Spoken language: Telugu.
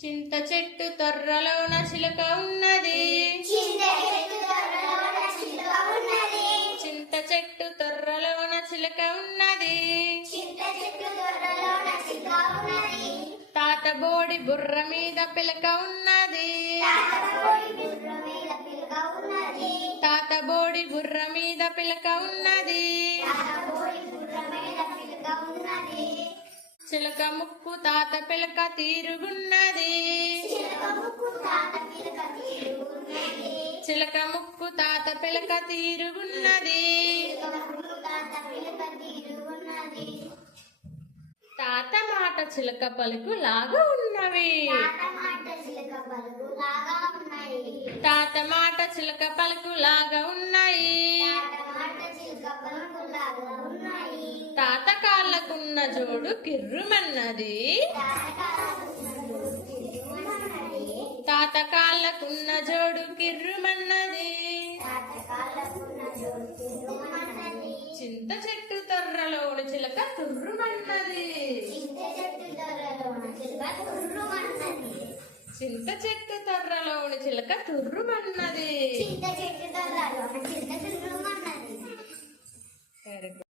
చింత చెట్టు తొర్రలోన చిలక ఉన్నది. చింత చెట్టు తొర్రలోన చిలక ఉన్నది. తాత బోడి బుర్ర మీద పిలక ఉన్నది. తాత బోడి బుర్ర మీద పిలక ఉన్నది. చిలక ముక్కు తాత పిలక తీరుగున్నది. చిలక ముక్కు తాత పిలక తీరుగున్నది. తాత మాట చిలక పలుకు లాగా ఉన్నవి. తాత మాట చిలక పలుకు లాగా ఉన్నాయి. తాత కాళ్ళకున్న జోడు కిర్రుమన్నది. తాత కాళ్ళకున్న జోడు కిర్రుమన్నది. చింత చెట్టు తొర్రలోని చిలక తుర్రుమన్నది. చింత చెట్టు తొర్రలోని చిలక తుర్రుమన్నది.